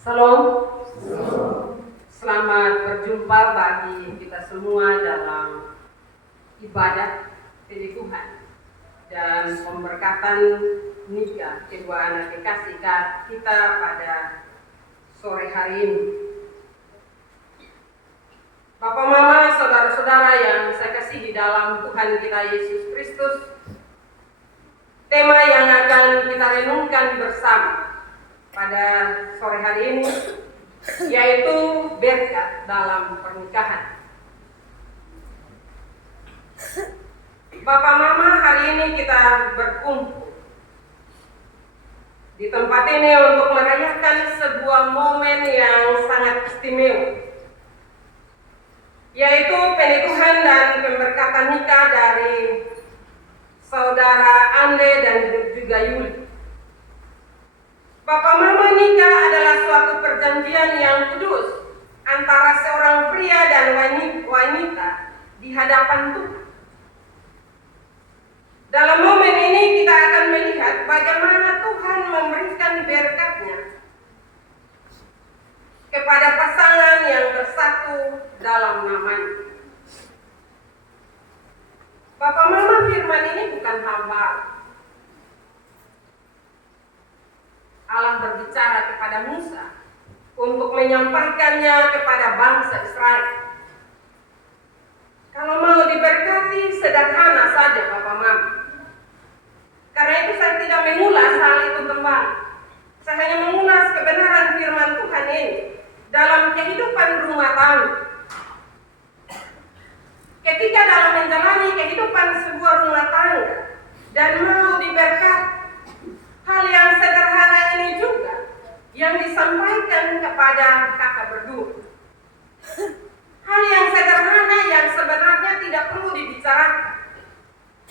Salam. Selamat berjumpa bagi kita semua dalam ibadah penikuhan dan pemberkatan nikah kedua anak kekasih kita pada sore hari ini. Bapak, Mama, saudara-saudara yang saya kasihi dalam Tuhan kita Yesus Kristus, tema yang akan kita renungkan bersama pada sore hari ini yaitu berkat dalam pernikahan. Bapak, Mama, hari ini kita berkumpul di tempat ini untuk merayakan sebuah momen yang sangat istimewa, yaitu penikuhan dan pemberkatan nikah dari saudara Ande dan juga Yuli. Bapak, Mama, nikah adalah suatu perjanjian yang kudus antara seorang pria dan wanita di hadapan Tuhan. Dalam momen ini kita akan melihat bagaimana Tuhan memberikan berkat-Nya kepada pasangan yang bersatu dalam nama-Nya. Bapak, Mama, firman ini bukan hal baru. Allah berbicara kepada Musa untuk menyampaikannya kepada bangsa Israel. Kalau mau diberkati, sederhana saja, Bapak, Mama. Karena itu saya tidak mengulas hal itu kembali. Saya hanya mengulas kebenaran firman Tuhan ini dalam kehidupan rumah tangga. Ketika dalam menjalani kehidupan sebuah rumah tangga dan mau diberkati, hal yang sederhana ini juga yang disampaikan kepada kakak berdua. Hal yang sederhana yang sebenarnya tidak perlu dibicarakan.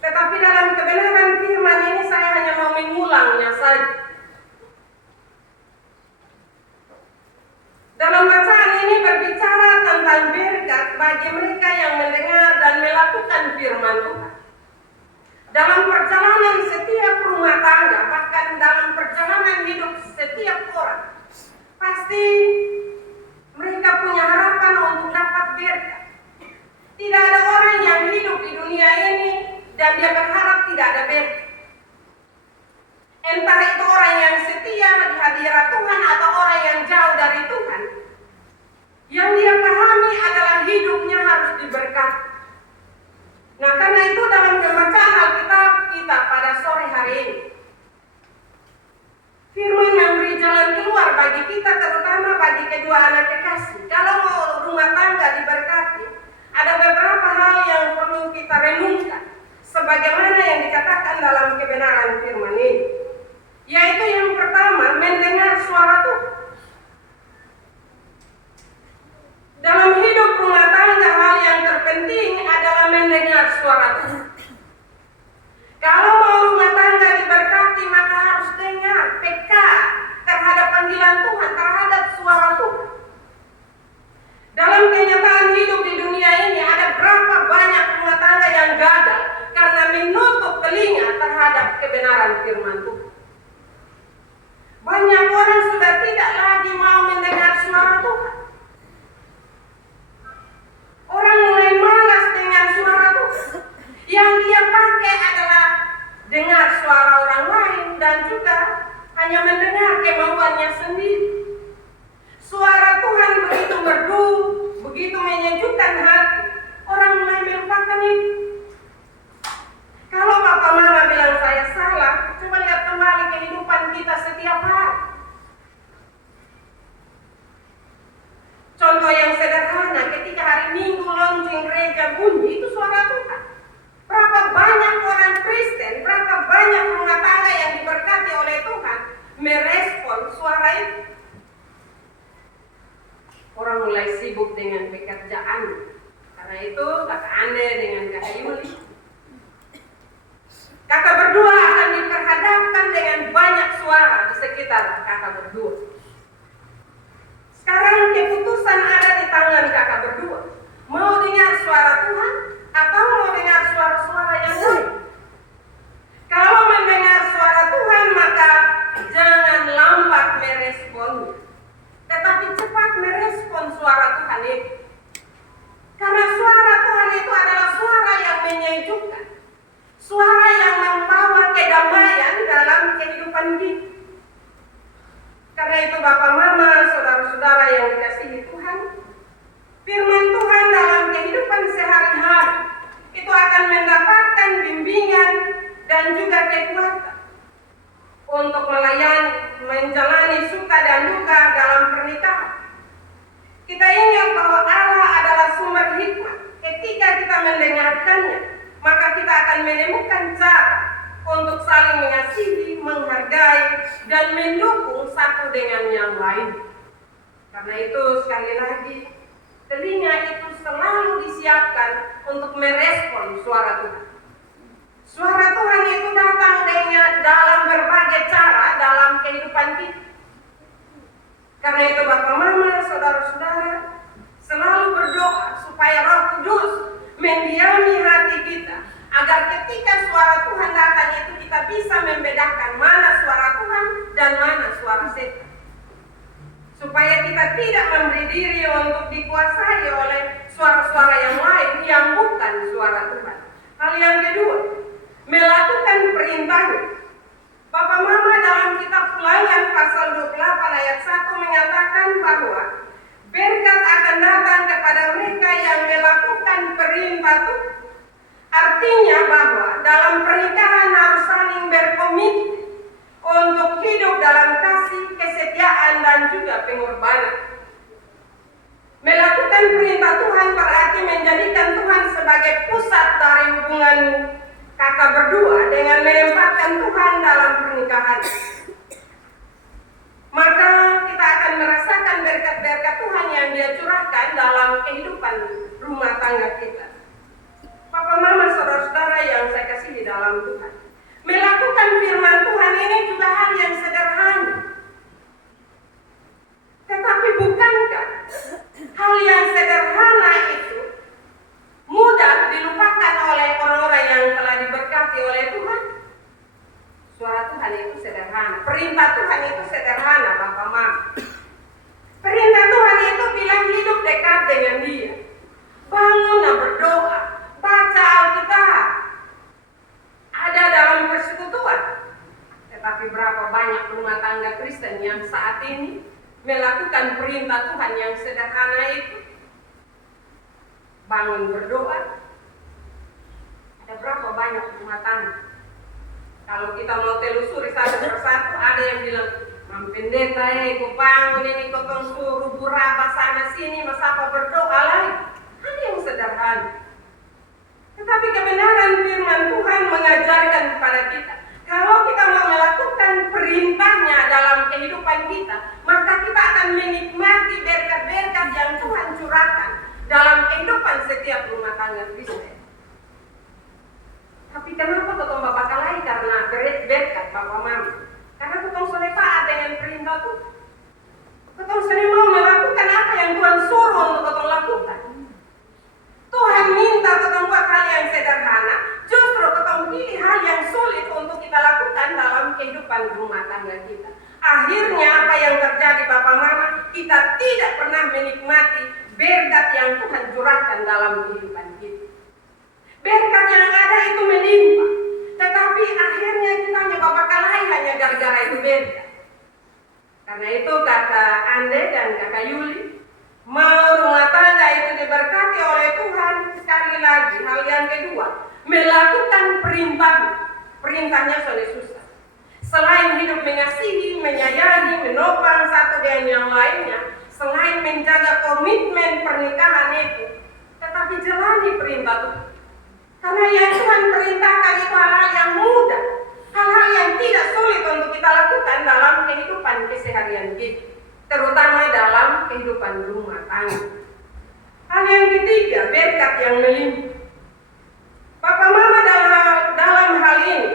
Tetapi dalam kebenaran firman ini saya hanya mau mengulangnya saja. Dalam bacaan ini berbicara tentang berkat bagi mereka yang mendengar dan melakukan firman Tuhan. Dalam perjalanan setiap rumah tangga, bahkan dalam perjalanan hidup setiap orang, pasti mereka punya harapan untuk dapat berkat. Tidak ada orang yang hidup di dunia ini dan dia berharap tidak ada berkat. Entah itu orang yang setia di hadirat Tuhan atau orang yang jauh dari Tuhan, yang dia pahami adalah hidupnya harus diberkati. Nah, karena itu dalam pembacaan Alkitab kita pada sore hari ini, firman memberi jalan keluar bagi kita, terutama bagi kedua anak kekasih. Kalau mau rumah tangga diberkati, ada beberapa hal yang perlu kita renungkan sebagaimana yang dikatakan dalam kebenaran firman ini. Yaitu yang pertama, mendengar suara Tuhan. Dalam hidup rumah tangga, hal yang terpenting adalah mendengar suara Tuhan. Kalau mau rumah tangga diberkati, maka harus dengar, peka terhadap panggilan Tuhan, terhadap suara Tuhan. Dalam kenyataan hidup di dunia ini, ada berapa banyak rumah tangga yang gagal karena menutup telinga terhadap kebenaran firman Tuhan. Banyak orang sudah tidak lagi mau mendengar suara Tuhan. Orang mulai malas dengan suara Tuhan. Yang dia pakai adalah dengar suara orang lain dan juga hanya mendengar kemauannya sendiri. Suara Tuhan begitu merdu, begitu menyejukkan hati, orang mulai melupakan itu. Kalau Bapak, Mama bilang saya salah, coba lihat kembali kehidupan kita setiap hari. Contoh yang sederhana, ketika hari Minggu lonceng gereja bunyi, itu suara Tuhan. Berapa banyak orang Kristen, berapa banyak rumah tangga yang diberkati oleh Tuhan merespon suara itu. Orang mulai sibuk dengan pekerjaan. Karena itu kakak Ande dengan kakak Yuli, kakak berdua akan diperhadapkan dengan banyak suara di sekitar kakak berdua. Sekarang keputusan ada di tangan kakak berdua. Mau dengar suara Tuhan atau mau dengar suara-suara yang lain? Kalau mendengar suara Tuhan, maka jangan lambat meresponnya. dan juga kekuatan untuk menjalani suka dan duka dalam pernikahan. Kita ingat bahwa Allah adalah sumber hikmah. Ketika kita mendengarkannya, maka kita akan menemukan cara untuk saling mengasihi, menghargai, dan mendukung satu dengan yang lain. Karena itu sekali lagi, telinga itu selalu disiapkan untuk merespon suara Tuhan. Suara Tuhan itu datang dalam berbagai cara dalam kehidupan kita. Karena itu Bapak Mama, saudara-saudara, selalu berdoa supaya Roh Kudus mendiami hati kita, agar ketika suara Tuhan datang itu kita bisa membedakan mana suara Tuhan dan mana suara setan. Supaya kita tidak memberi diri untuk dikuasai oleh suara-suara yang lain yang bukan suara Tuhan. Hal yang kedua, melakukan perintahnya. Bapak Mama, dalam kitab Ulangan pasal 28 ayat 1 mengatakan bahwa berkat akan datang kepada mereka yang melakukan perintah Tuhan. Artinya bahwa dalam pernikahan harus saling berkomitmen untuk hidup dalam kasih, kesetiaan, dan juga pengorbanan. Melakukan perintah Tuhan berarti menjadikan Tuhan sebagai pusat dari hubungan kakak berdua dengan menempatkan Tuhan dalam pernikahan. Maka kita akan merasakan berkat-berkat Tuhan yang Dia curahkan dalam kehidupan rumah tangga kita. Papa Mama, saudara-saudara yang saya kasihi dalam Tuhan, melakukan firman Tuhan ini juga hal yang sederhana. Tetapi bukankah hal yang sederhana itu mudah dilupakan oleh orang-orang yang telah diberkati oleh Tuhan? Suara Tuhan itu sederhana, perintah Tuhan itu sederhana, Bapak Mama. Perintah Tuhan itu bilang hidup dekat dengan Dia, bangun dan berdoa, baca Alkitab, ada dalam persekutuan. Tetapi berapa banyak rumah tangga Kristen yang saat ini melakukan perintah Tuhan yang sederhana itu? Bangun berdoa. Ada berapa banyak rumah tangga? Kalau kita mau telusuri satu persatu, ada yang bilang, Mam Pendeta, kau bangun ini, kau suruh buraba sana sini, masa apa berdoa lagi? Ada yang sederhana. Tetapi kebenaran firman Tuhan mengajarkan kepada kita, kalau kita mau melakukan perintahnya dalam kehidupan kita, maka kita akan menikmati berkat-berkat yang Tuhan curahkan dalam kehidupan setiap rumah tangga Kristen. Tapi kenapa ketong bapak kalai karena berkat Bapak Mama? Karena ketong sudah taat dengan perintah Tuhan. Ketong sudah mau melakukan apa yang Tuhan suruh untuk ketong lakukan. Tuhan minta ketong buat hal yang sederhana, justru ketong pilih hal yang sulit untuk kita lakukan dalam kehidupan rumah tangga kita. Akhirnya apa yang terjadi Bapak Mama? Kita tidak pernah menikmati berkat yang Tuhan curahkan dalam kehidupan kita. Berkat yang ada itu melimpah, tetapi akhirnya kita hanya bapak kalai hanya gara-gara itu berkat. Karena itu kakak Ande dan kakak Yuli, mau rumah tangga itu diberkati oleh Tuhan, sekali lagi hal yang kedua, melakukan perintahnya sudah susah. Selain hidup mengasihi, menyayangi, menopang satu dengan yang lainnya, selain menjaga komitmen pernikahan itu, tetapi jalani perintah Tuhan. Karena yang Tuhan perintahkan itu hal-hal yang mudah, hal-hal yang tidak sulit untuk kita lakukan dalam kehidupan keseharian kita, terutama dalam kehidupan rumah tangga. Hal yang ketiga, berkat yang melimpah. Bapak Mama, dalam hal ini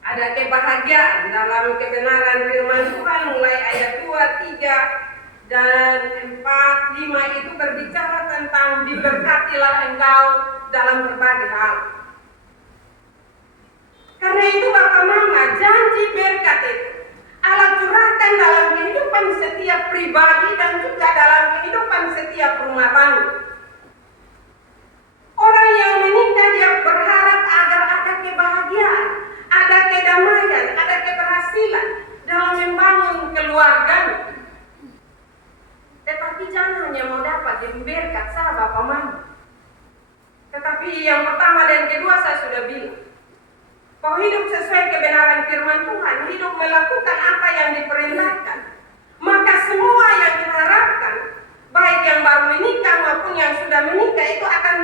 ada kebahagiaan dalam kebenaran firman Tuhan mulai ayat 2, 3 dan 4, 5 itu berbicara tentang diberkatilah engkau dalam berbagai hal. Karena itu Bapak Mama, janji berkat itu Allah curahkan dalam kehidupan setiap pribadi dan juga dalam kehidupan setiap rumah tangga. Orang yang menikah dia berharap agar ada kebahagiaan, ada kedamaian, ada keberhasilan dalam membangun keluarganya. Tetapi jangan hanya mau dapat berkat saja Bapak Mama. Tetapi yang pertama dan kedua saya sudah bilang, bahwa hidup sesuai kebenaran firman Tuhan, hidup melakukan apa yang diperintahkan, maka semua yang kita harapkan, baik yang baru menikah maupun yang sudah menikah, itu akan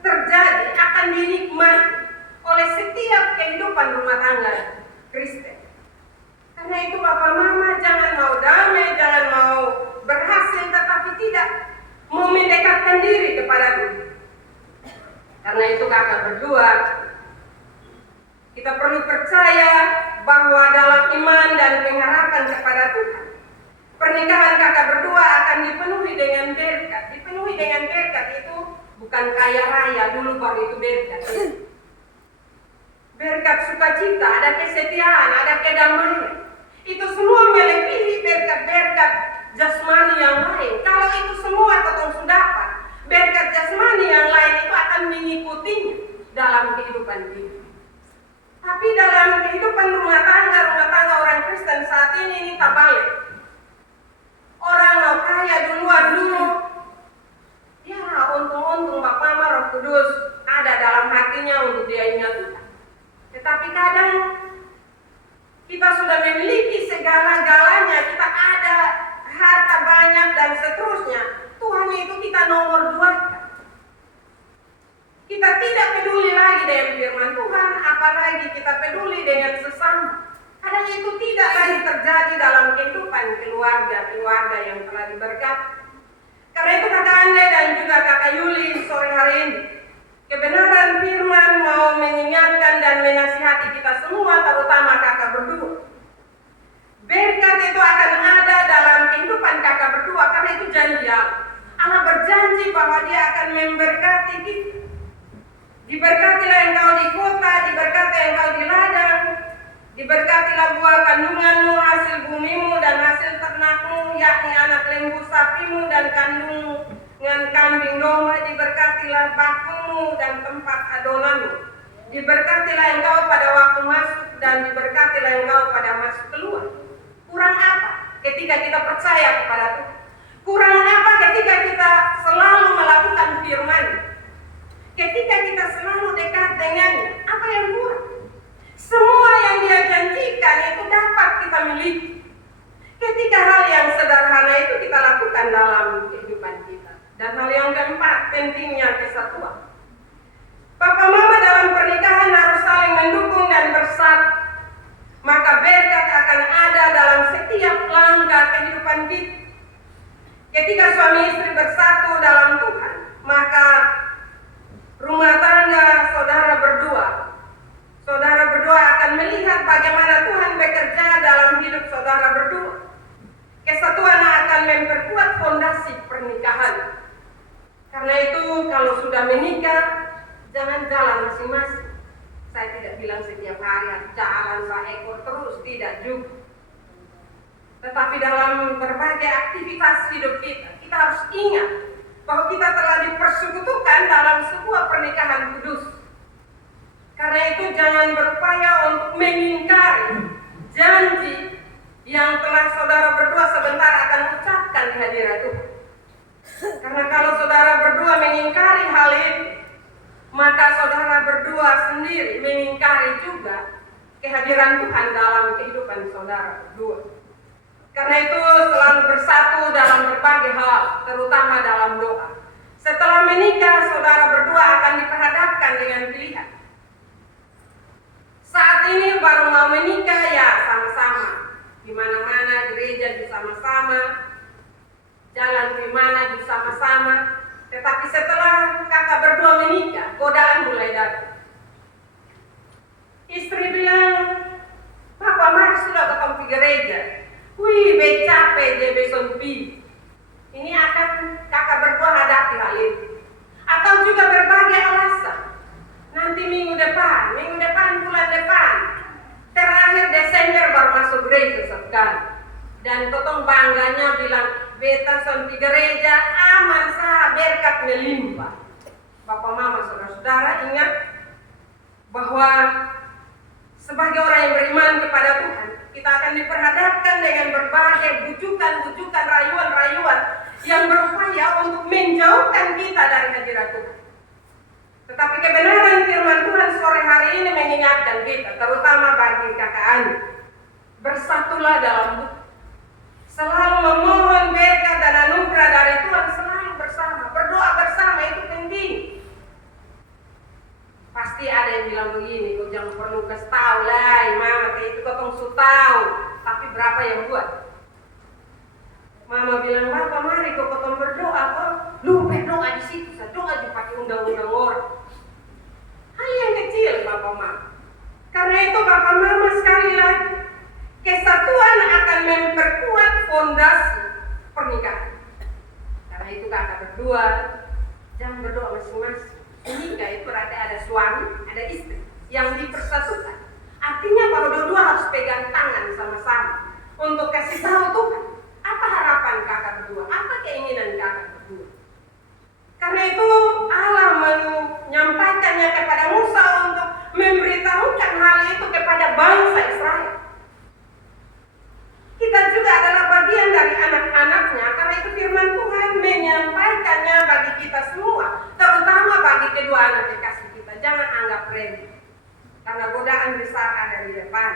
terjadi, akan dinikmati oleh setiap kehidupan rumah tangga Kristen. Karena itu Bapak Mama jangan mau damai, jangan mau berhasil, tetapi tidak mau mendekatkan diri kepada Tuhan. Karena itu kakak berdua, kita perlu percaya bahwa dalam iman dan pengharapan kepada Tuhan, pernikahan kakak berdua akan dipenuhi dengan berkat. Dipenuhi dengan berkat itu bukan kaya raya dulu baru itu berkat. Berkat sukacita, ada kesetiaan, ada kedamaian. Itu semua melebihi berkat-berkat jasmani yang lain. Kalau itu semua kita sudah dapat, berkat jasmani yang lain itu akan mengikutinya dalam kehidupan kita. Tapi dalam kehidupan rumah tangga orang Kristen saat ini tak balik. Orang mau kaya duluan dulu. Ya, untung-untung Bapak Mama Roh Kudus ada dalam hatinya untuk dia ingat Tuhan. Tetapi kadang kita sudah memiliki segala-galanya, kita ada harta banyak dan seterusnya. Tuhan itu kita nomor 2. Kita tidak peduli lagi dengan firman Tuhan, apalagi kita peduli dengan sesama. Kadang itu tidak lagi terjadi dalam kehidupan keluarga yang telah diberkati. Karena itu kakak Ande dan juga kakak Yuli sore hari ini, kebenaran firman mau mengingatkan dan menasihati kita semua, terutama kakak berdua. Berkat itu akan ada dalam kehidupan kakak berdua, karena itu janji Allah. Allah berjanji bahwa dia akan memberkati kita. Diberkatilah engkau di kota, diberkati engkau di ladang, diberkatilah buah kandunganmu, hasil bumimu dan hasil ternakmu, yakni anak lembu sapimu dan kandungmu dengan kambing domba, diberkatilah bakumu dan tempat adonanmu. Diberkatilah engkau pada waktu masuk dan diberkatilah engkau pada masuk keluar. Kurang apa ketika kita percaya kepada Tuhan? Kurang apa ketika kita selalu melakukan firman? Ketika kita selalu dekat dengannya, apa yang kurang? Semua yang dia janjikan itu dapat kita miliki. Ketika hal yang sederhana itu kita lakukan dalam kehidupan kita. Dan hal yang keempat, pentingnya kesatuan. Papa Mama dalam pernikahan harus saling mendukung dan bersatu. Maka berkat akan ada dalam setiap langkah kehidupan kita. Ketika suami istri bersatu dalam Tuhan, maka rumah tangga saudara berdua akan melihat bagaimana Tuhan bekerja dalam hidup saudara berdua. Kesatuan akan memperkuat fondasi pernikahan. Karena itu kalau sudah menikah, jangan jalan masing-masing. Saya tidak bilang setiap hari jalan seekor terus, tidak juga. Tetapi dalam berbagai aktivitas hidup kita harus ingat bahwa kita telah dipersekutukan dalam sebuah pernikahan kudus. Karena itu jangan berupaya untuk mengingkari janji yang telah saudara berdua sebentar akan ucapkan di hadirat Tuhan. Karena kalau saudara berdua mengingkari hal ini, maka saudara berdua sendiri mengingkari juga kehadiran Tuhan dalam kehidupan saudara berdua. Karena itu selalu bersatu dalam berbagai hal, terutama dalam doa. Setelah menikah, saudara berdua akan diperhadapkan dengan pilihan. Saat ini baru mau menikah, ya sama-sama. Di mana-mana gereja bersama-sama, jalan di mana bersama-sama. Tetapi setelah kakak berdua menikah, godaan mulai datang. Istri bilang, Papa mari sudah ketemu di gereja. Wih, capek je beson pi. Ini akan kakak berdua hadapi hal ini. Atau juga berbagai alasan. Nanti minggu depan, bulan depan, terakhir Desember baru masuk gereja sekali. Dan totong bangganya bilang, beta son di gereja aman sah, berkat melimpah. Bapak Mama saudara-saudara ingat bahwa sebagai orang yang beriman kepada Tuhan, kita akan diperhadapkan dengan berbagai bujukan-bujukan, rayuan-rayuan yang berupaya untuk menjauhkan kita dari hadirat Tuhan. Tetapi kebenaran firman Tuhan sore hari ini mengingatkan kita, yang bilang begini, kau jangan perlu kasih tahu lah, mama kayak itu kau su tahu. Tapi berapa yang buat? Mama bilang, Bapak mari kau potong berdoa, kok lu berdoa di situ, doa dipakai undang-undang orang. Hal yang kecil Bapak Mama. Karena itu Bapak Mama sekali lagi, kesatuan akan memperkuat fondasi pernikahan. Karena itu kakak berdua, jangan berdoa masing-masing. Menikah itu berarti ada suami, ada istri yang dipersatukan. Artinya bahwa dua-dua harus pegang tangan sama-sama untuk kasih tahu Tuhan. Apa harapan kakak berdua? Apa keinginan kakak berdua? Karena itu Allah menyampaikannya kepada Musa untuk memberitahukan hal itu kepada bangsa Israel. Kita juga adalah bagian dari anak-anaknya, karena itu firman Tuhan menyampaikannya bagi kita semua, terutama bagi kedua anak kekasih kita. Jangan anggap remeh, karena godaan besar ada di depan.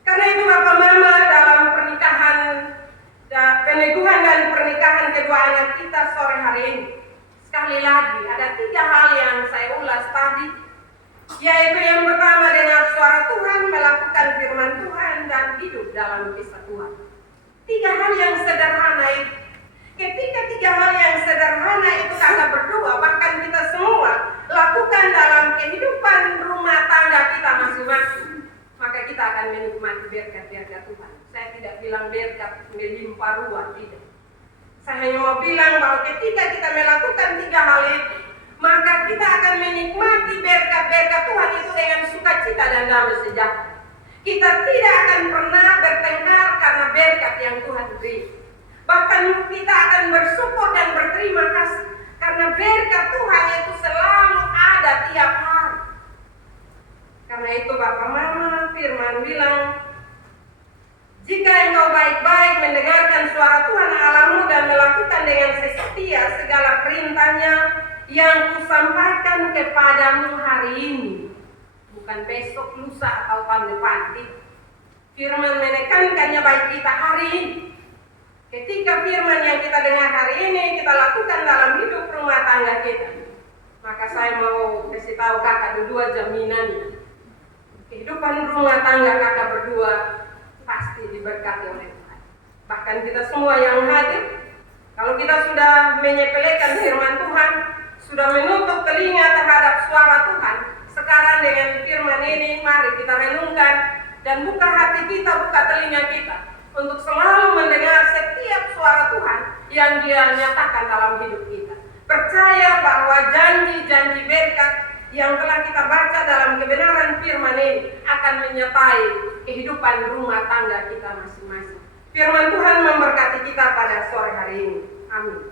Karena itu Bapak Mama, dalam pernikahan, peneguhan dan pernikahan kedua anak kita sore hari ini, sekali lagi ada 3 hal yang saya ulas tadi, yaitu yang pertama dengar suara Tuhan, melakukan firman Tuhan, dan hidup dalam kisah Tuhan. 3 hal yang sederhana itu. Ketika 3 hal yang sederhana itu kakak berdua, bahkan kita semua lakukan dalam kehidupan rumah tangga kita masing-masing, maka kita akan menikmati berkat-berkat Tuhan. Saya tidak bilang berkat melimpah ruah, tidak. Saya hanya mau bilang bahwa ketika kita melakukan 3 hal itu, maka kita akan menikmati berkat-berkat Tuhan itu dengan sukacita dan damai sejahtera. Kita tidak akan pernah bertengkar karena berkat yang Tuhan beri. Bahkan kita akan bersyukur dan berterima kasih karena berkat Tuhan itu selalu ada tiap hari. Karena itu Bapak Mama, firman bilang, jika engkau baik-baik mendengarkan suara Tuhan Allahmu dan melakukan dengan setia segala perintahnya yang kusampaikan kepadamu hari ini, bukan besok, lusa, atau tahun depan. Firman menekankannya baik kita hari ini. Ketika firman yang kita dengar hari ini kita lakukan dalam hidup rumah tangga kita, maka saya mau kasih tahu kakak berdua jaminannya. Kehidupan rumah tangga kakak berdua pasti diberkati oleh Tuhan. Bahkan kita semua yang hadir, kalau kita sudah menyepelekan firman Tuhan, sudah menutup telinga terhadap suara Tuhan, sekarang dengan firman ini mari kita renungkan dan buka hati kita, buka telinga kita untuk selalu mendengar setiap suara Tuhan yang Dia nyatakan dalam hidup kita. Percaya bahwa janji-janji berkat yang telah kita baca dalam kebenaran firman ini akan menyertai kehidupan rumah tangga kita masing-masing. Firman Tuhan memberkati kita pada sore hari ini. Amin.